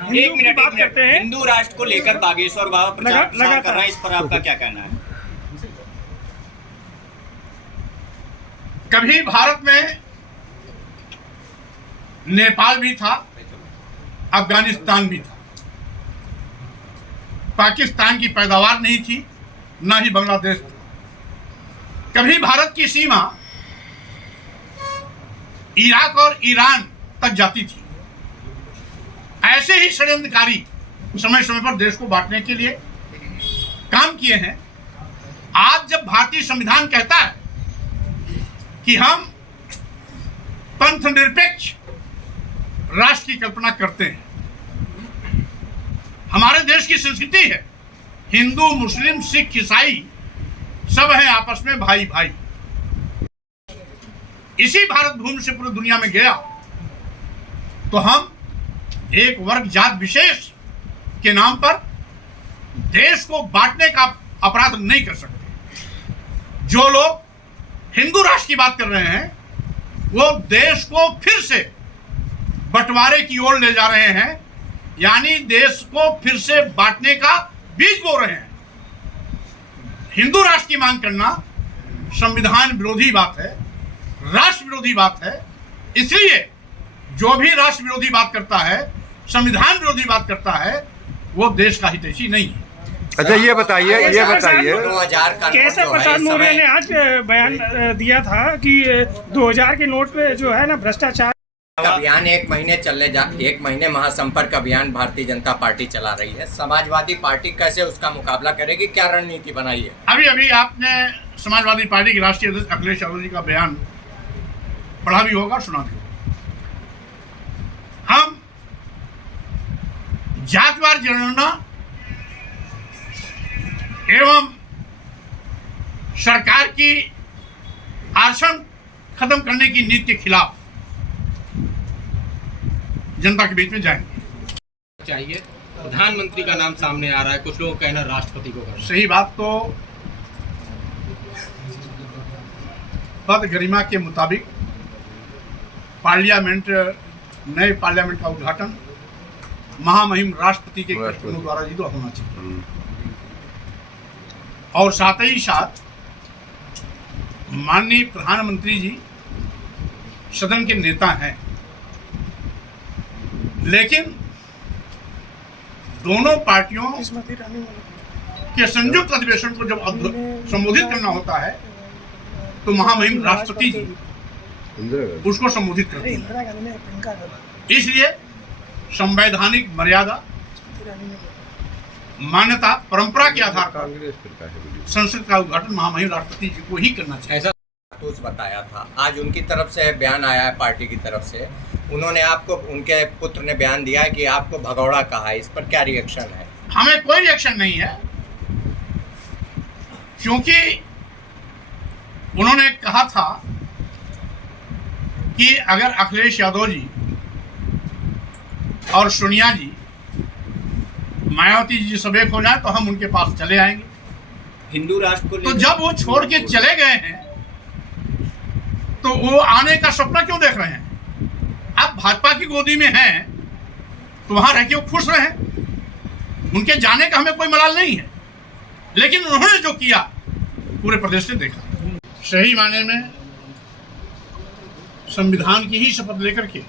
एक मिनट हिंदू राष्ट्र को लेकर बागेश्वर बाबा प्रचार कर रहे हैं, इस पर आपका क्या कहना है? कभी भारत में नेपाल भी था, अफगानिस्तान भी था, पाकिस्तान की पैदावार नहीं थी, ना ही बांग्लादेश था। कभी भारत की सीमा इराक और ईरान तक जाती थी। ऐसे ही षड्यंत्रकारी समय समय पर देश को बांटने के लिए काम किए हैं। आज जब भारतीय संविधान कहता है कि हम पंथ निरपेक्ष राष्ट्र की कल्पना करते हैं, हमारे देश की संस्कृति है हिंदू मुस्लिम सिख ईसाई सब है आपस में भाई भाई। इसी भारत भूमि से पूरी दुनिया में गया तो हम एक वर्ग जात विशेष के नाम पर देश को बांटने का अपराध नहीं कर सकते। जो लोग हिंदू राष्ट्र की बात कर रहे हैं वो देश को फिर से बंटवारे की ओर ले जा रहे हैं, यानी देश को फिर से बांटने का बीज बो रहे हैं। हिंदू राष्ट्र की मांग करना संविधान विरोधी बात है, राष्ट्र विरोधी बात है। इसलिए जो भी राष्ट्र विरोधी बात करता है, संविधान विरोधी बात करता है, वो देश का हितैषी नहीं है। अच्छा ये बताइए 2000 का केशव प्रसाद मौर्य ने आज बयान दिया था कि 2000 के नोट पे जो है ना भ्रष्टाचार अभियान एक महीने महासंपर्क अभियान भारतीय जनता पार्टी चला रही है। समाजवादी पार्टी कैसे उसका मुकाबला करेगी, क्या रणनीति बनाई है? अभी अभी आपने समाजवादी पार्टी के राष्ट्रीय अध्यक्ष अखिलेश यादव जी का बयान पढ़ा भी होगा, सुना भी होगा। हम जातिवार जनगणना एवं सरकार की आरक्षण खत्म करने की नीति के खिलाफ जनता के बीच में जाएंगे। चाहिए प्रधानमंत्री का नाम सामने आ रहा है, कुछ लोगों का कहना राष्ट्रपति को करना। सही बात तो पद गरिमा के मुताबिक नए पार्लियामेंट का उद्घाटन महामहिम राष्ट्रपति के कदमों द्वारा ही तो होना चाहिए। और साथ ही साथ माननीय प्रधानमंत्री जी सदन के नेता हैं, लेकिन दोनों पार्टियों के संयुक्त अधिवेशन को जब संबोधित करना होता है तो महामहिम राष्ट्रपति जी उसको संबोधित करते हैं। इसलिए संवैधानिक मर्यादा, मान्यता, परंपरा के आधार पर संसद का उद्घाटन महामहिम राष्ट्रपति जी को ही करना चाहिए। ऐसा बताया था, आज उनकी तरफ से बयान आया है, पार्टी की तरफ से उन्होंने आपको, उनके पुत्र ने बयान दिया है कि आपको भगौड़ा कहा है, इस पर क्या रिएक्शन है? हमें कोई रिएक्शन नहीं है, क्योंकि उन्होंने कहा था कि अगर अखिलेश यादव जी और सोनिया जी, मायावती जी सब एक हो जाए तो हम उनके पास चले आएंगे। हिंदू राष्ट्र को तो जब वो छोड़ के चले गए हैं तो वो आने का सपना क्यों देख रहे हैं? आप भाजपा की गोदी में हैं तो वहां रह के वो खुश रहे। उनके जाने का हमें कोई मलाल नहीं है, लेकिन उन्होंने जो किया पूरे प्रदेश ने देखा। सही माने में संविधान की ही शपथ लेकर के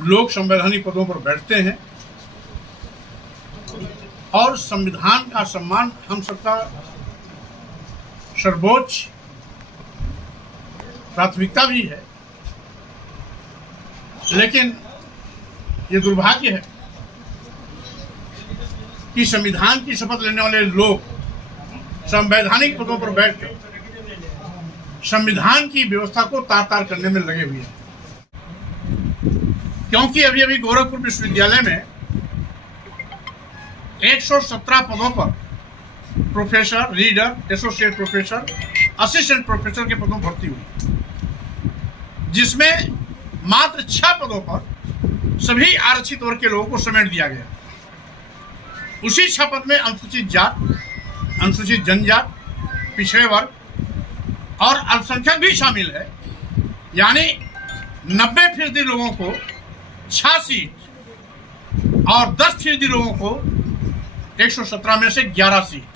लोग संवैधानिक पदों पर बैठते हैं और संविधान का सम्मान हम सबका सर्वोच्च प्राथमिकता भी है। लेकिन ये दुर्भाग्य है कि संविधान की शपथ लेने वाले लोग संवैधानिक पदों पर बैठकर संविधान की व्यवस्था को तार तार करने में लगे हुए हैं। क्योंकि अभी अभी गोरखपुर विश्वविद्यालय में 117 पदों पर professor, reader, associate professor, assistant professor के पदों भर्ती हुई, जिसमें मात्र 6 पदों पर सभी आरक्षित वर्ग के लोगों को समेट दिया गया। उसी 6 पद में अनुसूचित जात, अनुसूचित जनजात, पिछड़े वर्ग और अल्पसंख्यक भी शामिल है। यानी 90% लोगों को 6 सीट और 10% लोगों को 117 में से 11 सीट।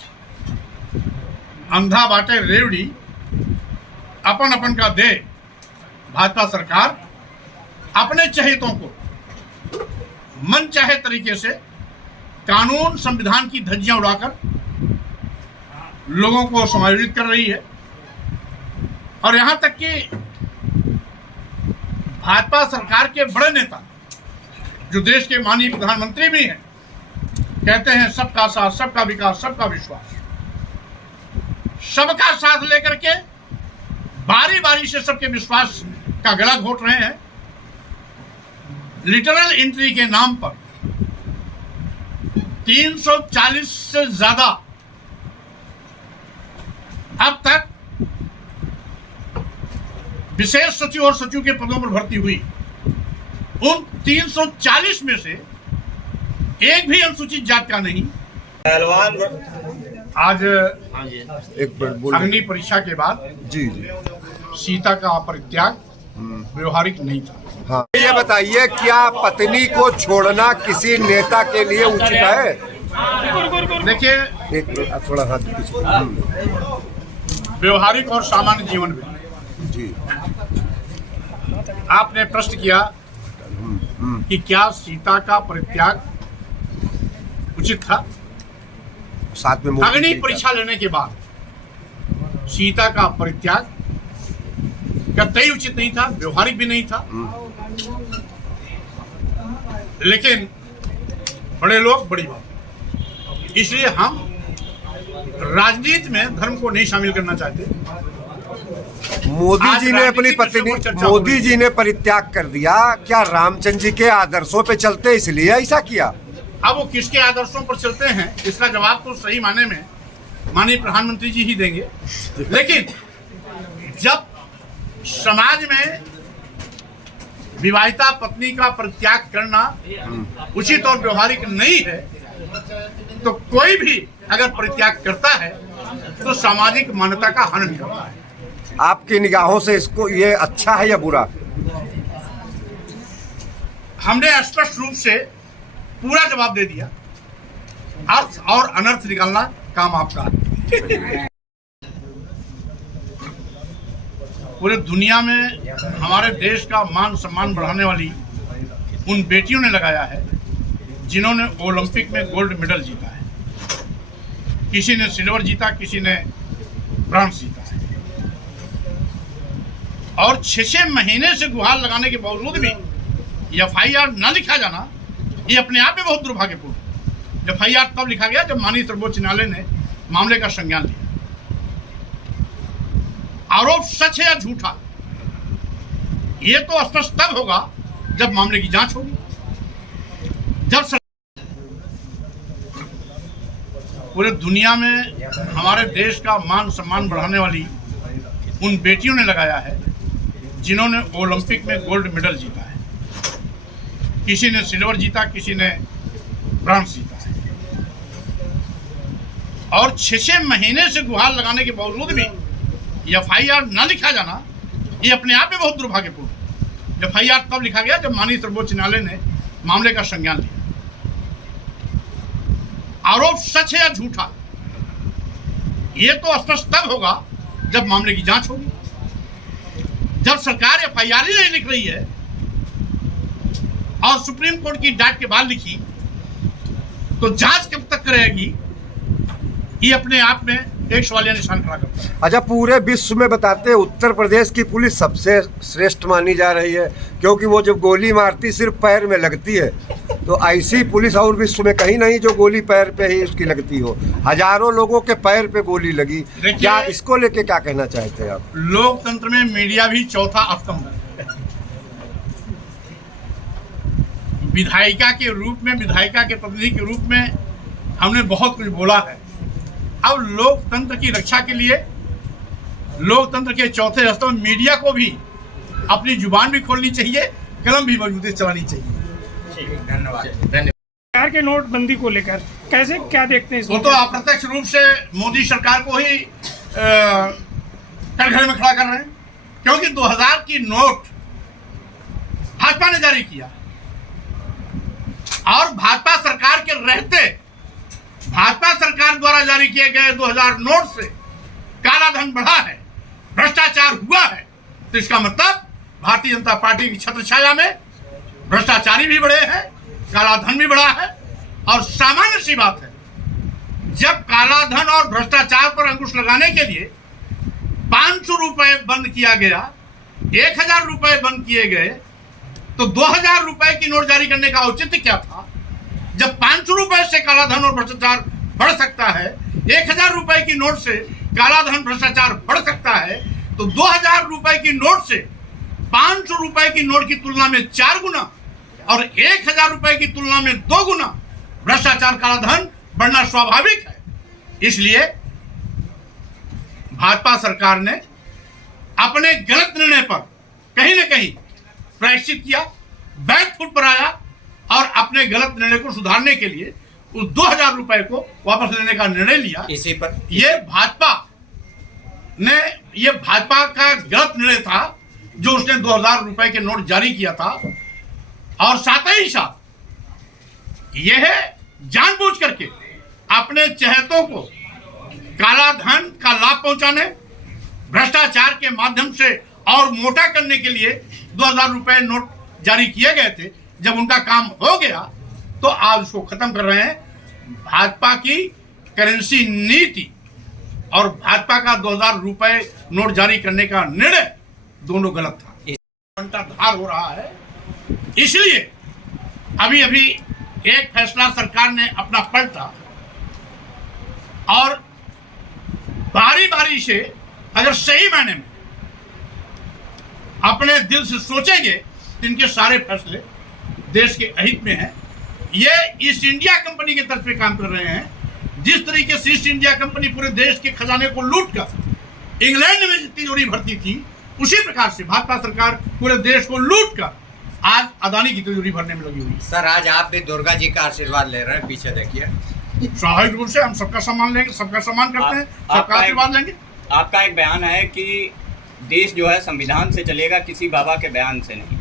अंधा बाटे रेवड़ी, अपन अपन का दे। भाजपा सरकार अपने चहेतों को मन चाहे तरीके से कानून संविधान की धज्जियां उड़ाकर लोगों को समायोजित कर रही है। और यहां तक कि भाजपा सरकार के बड़े नेता जो देश के माननीय प्रधानमंत्री भी हैं, कहते हैं सबका साथ, सबका विकास, सबका विश्वास। सबका साथ लेकर के बारी बारी से सबके विश्वास का गला घोट रहे हैं। लिटरल एंट्री के नाम पर 340 से ज्यादा अब तक विशेष सचिव और सचिव के पदों पर भर्ती हुई। उन 340 में से एक भी अनुसूचित जात का नहीं। आज अग्नि परीक्षा के बाद जी सीता का परित्याग व्यवहारिक नहीं था। हाँ, ये बताइए क्या पत्नी को छोड़ना किसी नेता के लिए उचित है? देखिए, एक मिनट, थोड़ा हाथ पीछे। व्यवहारिक और सामान्य जीवन में जी आपने प्रश्न किया कि क्या सीता का परित्याग उचित था। साथ में अग्नि परीक्षा लेने के बाद सीता का परित्याग कतई उचित नहीं था, व्यवहारिक भी नहीं था। लेकिन बड़े लोग बड़ी बात, इसलिए हम राजनीति में धर्म को नहीं शामिल करना चाहते। मोदी आज जी ने अपनी राजनीतिक पत्नी, विषयों पर चर्चा मोदी होगी। जी ने परित्याग कर दिया। क्या रामचंद्र जी के आदर्शों पे चलते इसलिए ऐसा किया? अब वो किसके आदर्शों पर चलते हैं इसका जवाब तो सही माने में माननीय प्रधानमंत्री जी ही देंगे। लेकिन जब समाज में विवाहिता पत्नी का परित्याग करना उचित और व्यवहारिक नहीं है, तो कोई भी अगर परित्याग करता है तो सामाजिक मान्यता का हनन करता है। आपकी निगाहों से इसको ये अच्छा है या बुरा? हमने स्पष्ट रूप से पूरा जवाब दे दिया। अर्थ और अनर्थ निकालना काम आपका है। पूरे दुनिया में हमारे देश का मान सम्मान बढ़ाने वाली उन बेटियों ने लगाया है जिन्होंने ओलंपिक में गोल्ड मेडल जीता है। किसी ने सिल्वर जीता, किसी ने ब्रॉन्ज जीता है। और 6 महीने से गुहार लगाने के बावजूद भी FIR न लिखा जाना, ये अपने आप में बहुत दुर्भाग्यपूर्ण। FIR तब लिखा गया जब माननीय सर्वोच्च न्यायालय ने मामले का संज्ञान लिया। आरोप सच है या झूठा, ये तो स्पष्ट तब होगा जब मामले की जांच होगी। जब पूरे दुनिया में हमारे देश का मान सम्मान बढ़ाने वाली उन बेटियों ने लगाया है जिन्होंने ओलंपिक में गोल्ड मेडल जीता है। किसी ने सिल्वर जीता, किसी ने ब्रॉन्ज जीता है। और 6 महीने से गुहार लगाने के बावजूद भी FIR न लिखा जाना, ये अपने आप में बहुत दुर्भाग्यपूर्ण। FIR तब लिखा गया जब माननीय सर्वोच्च न्यायालय ने मामले का संज्ञान लिया। आरोप सच है या झूठा, ये तो स्पष्ट तब होगा जब मामले की जांच होगी। जब सरकार FIR ही नहीं लिख रही है और सुप्रीम कोर्ट की डांट के बाद लिखी, तो जांच कब तक करेगी, ये अपने आप में एक सवालिया निशान खड़ा करता है। अच्छा, पूरे विश्व में बताते हैं उत्तर प्रदेश की पुलिस सबसे श्रेष्ठ मानी जा रही है, क्योंकि वो जब गोली मारती सिर्फ पैर में लगती है। तो ऐसी पुलिस और विश्व में कहीं नहीं जो गोली पैर पे ही उसकी लगती हो। हजारों लोगों के पैर पे गोली लगी। क्या इसको लेके क्या कहना चाहते हैं आप? लोकतंत्र में मीडिया भी चौथा स्तंभ है। विधायिका के रूप में, विधायिका के प्रतिनिधि के रूप में हमने बहुत कुछ बोला है। अब लोकतंत्र की रक्षा के लिए लोकतंत्र के चौथे स्तंभ मीडिया को भी अपनी जुबान भी खोलनी चाहिए, कलम भी मजबूती से चलानी चाहिए। धन्यवाद। सरकार के नोटबंदी को लेकर कैसे क्या देखते हैं? वो तो अप्रत्यक्ष रूप से मोदी सरकार को ही कटघरे में खड़ा कर रहे हैं, क्योंकि 2000 की नोट भाजपा ने जारी किया और भाजपा सरकार के रहते भाजपा सरकार द्वारा जारी किए गए 2000 नोट से काला धन बढ़ा है, भ्रष्टाचार हुआ है, तो इसका मतलब भारतीय जनता पार्टी की छत्र छाया में भ्रष्टाचारी भी बढ़े हैं, काला धन भी बढ़ा है। और सामान्य सी बात है, जब काला धन और भ्रष्टाचार पर अंकुश लगाने के लिए 500 रुपए बंद किया गया, 1000 रुपए बंद किए गए, तो 2000 रुपए की नोट जारी करने का औचित्य क्या था? जब 500 रुपए से काला धन और भ्रष्टाचार बढ़ सकता है, 1000 रुपए की नोट से काला धन भ्रष्टाचार बढ़ सकता है, तो 2000 रुपए की नोट से 500 रुपए की नोट की तुलना में 4 गुना और 1000 रुपए की तुलना में 2 गुना भ्रष्टाचार काला धन बढ़ना स्वाभाविक है। इसलिए भाजपा सरकार ने अपने गलत निर्णय पर कहीं न कहीं प्रायश्चित किया, बैक फुट पर आया और अपने गलत निर्णय को सुधारने के लिए उस 2000 रुपए को वापस लेने का निर्णय लिया। इसी पर ये भाजपा का गलत निर्णय था जो उसने 2000 रुपए के नोट जारी किया था, और साथ ही साथ यह जानबूझ करके अपने चहेतों को काला धन का लाभ पहुंचाने, भ्रष्टाचार के माध्यम से और मोटा करने के लिए 2000 रुपए नोट जारी किए गए थे। जब उनका काम हो गया तो आज उसको खत्म कर रहे हैं। भाजपा की करेंसी नीति और भाजपा का 2000 रुपए नोट जारी करने का निर्णय दोनों गलत था। धार हो रहा है, इसलिए अभी अभी एक फैसला सरकार ने अपना पलटा और बारी बारी से अगर सही मायने में अपने दिल से सोचेंगे तो इनके सारे फैसले देश के अहित में हैं। ये ईस्ट इंडिया कंपनी की तरफ से काम कर रहे हैं। जिस तरीके से ईस्ट इंडिया कंपनी पूरे देश के खजाने को लूटकर इंग्लैंड में तिजोरी भरती थी, उसी प्रकार से भाजपा सरकार पूरे देश को लूटकर आज अदानी की तिजोरी भरने में लगी हुई है। सर, आज आप भी दुर्गा जी का आशीर्वाद ले रहे हैं, पीछे देखिए। स्वाभाविक रूप से हम सबका सम्मान लेंगे, सबका सम्मान करते हैं, सबका आशीर्वाद लेंगे। आपका एक बयान है कि देश जो है संविधान से चलेगा, किसी बाबा के बयान से नहीं।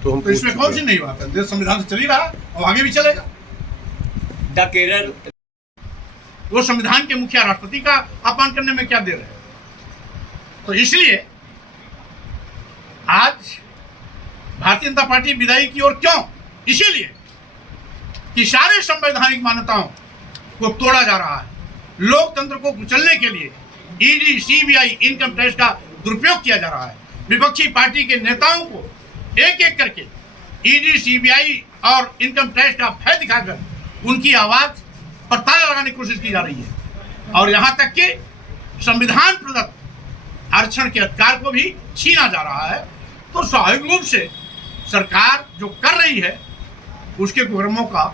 तो इसमें कौन सी नई बात है? देश संविधान से चल ही रहा है और आगे भी चलेगा। द केरल वो संविधान के मुखिया राष्ट्रपति का अपमान करने में क्या देर है? तो इसलिए आज भारतीय जनता पार्टी विदाई की ओर क्यों? इसीलिए कि सारे संवैधानिक मान्यताओं को तोड़ा जा रहा है। लोकतंत्र को कुचलने के लिए ईडी, सीबीआई, इनकम टैक्स का दुरुपयोग किया जा रहा है। विपक्षी पार्टी के नेताओं को एक एक करके ईडी, सीबीआई और इनकम टैक्स का भय दिखाकर उनकी आवाज पर ताला लगाने की कोशिश की जा रही है, और यहाँ तक कि संविधान प्रदत्त आरक्षण के अधिकार को भी छीना जा रहा है। तो स्वाभाविक रूप से सरकार जो कर रही है उसके कुकर्मों का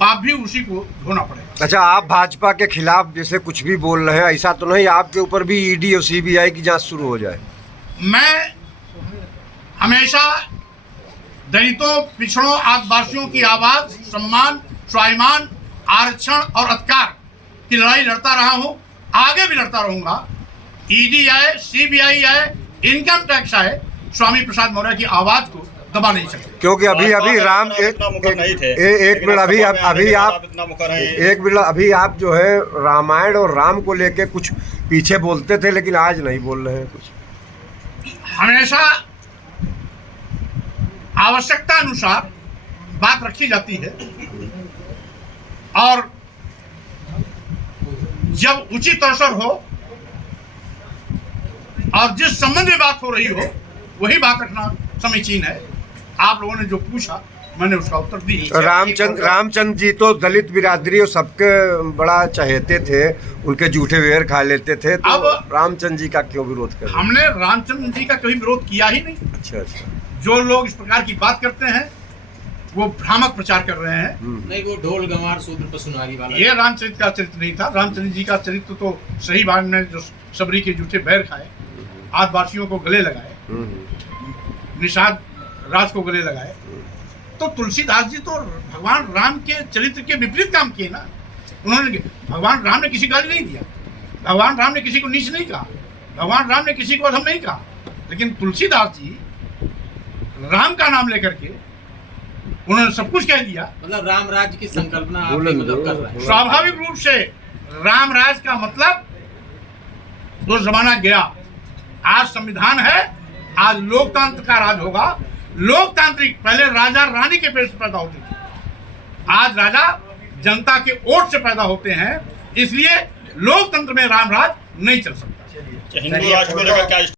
पाप भी उसी को ढोना पड़ेगा। अच्छा, आप भाजपा के खिलाफ जैसे कुछ भी बोल रहे हैं, ऐसा तो नहीं आपके ऊपर भी ईडी और सीबीआई की जांच शुरू हो जाए? मैं हमेशा दलितों, पिछड़ों, आदिवासियों की आवाज, सम्मान, स्वाभिमान, आरक्षण और अधिकार की लड़ाई लड़ता रहा हूं, आगे भी लड़ता रहूंगा। ईडी आए, सीबीआई आए, इनकम टैक्स आए, स्वामी प्रसाद मौर्य की आवाज को दबा नहीं सकते। क्योंकि अभी राम एक मिनट अभी आप जो है रामायण और राम को लेके कुछ पीछे बोलते थे, लेकिन आज नहीं बोल रहे हैं कुछ। हमेशा आवश्यकता अनुसार बात रखी जाती है, और जब उचित अवसर हो और जिस संबंध में बात हो रही हो वही बात रखना समीचीन है। आप लोगों ने जो पूछा मैंने उसका उत्तर दी। रामचंद्र जी तो दलित बिरादरी और सबके बड़ा चाहते थे, उनके जूठे वेर खा लेते थे, तो अब रामचंद्र जी का क्यों विरोध कर? हमने रामचंद्र जी का कभी विरोध किया ही नहीं। अच्छा। जो लोग इस प्रकार की बात करते हैं वो भ्रामक प्रचार कर रहे हैं। नहीं, वो ढोल गंवार शूद्र पशुनारी वाला ये रामचरित्र का चरित्र नहीं था। रामचंद्र जी का चरित्र तो सही बात में जो सबरी के जूठे बैर खाए, आदिवासियों को गले लगाए, निषाद राज को गले लगाए, तो तुलसीदास जी तो भगवान राम के चरित्र के विपरीत काम किए ना। उन्होंने, भगवान राम ने किसी गाली नहीं दिया, भगवान राम ने किसी को नीच नहीं कहा, भगवान राम ने किसी को अधम नहीं कहा, लेकिन तुलसीदास जी राम का नाम लेकर के उन्होंने सब कुछ कह दिया। मतलब राम राज्य की संकल्पना आप भी मतलब कर रहे हैं। स्वाभाविक रूप से राम राज का मतलब तो जमाना गया। आज संविधान है, आज लोकतंत्र का राज होगा। लोकतांत्रिक पहले राजा रानी के पेट से पैदा होते थे, आज राजा जनता के वोट से पैदा होते हैं। इसलिए लोकतंत्र में राम राज नहीं चल सकता। हिंदू राष्ट्र को लेकर क्या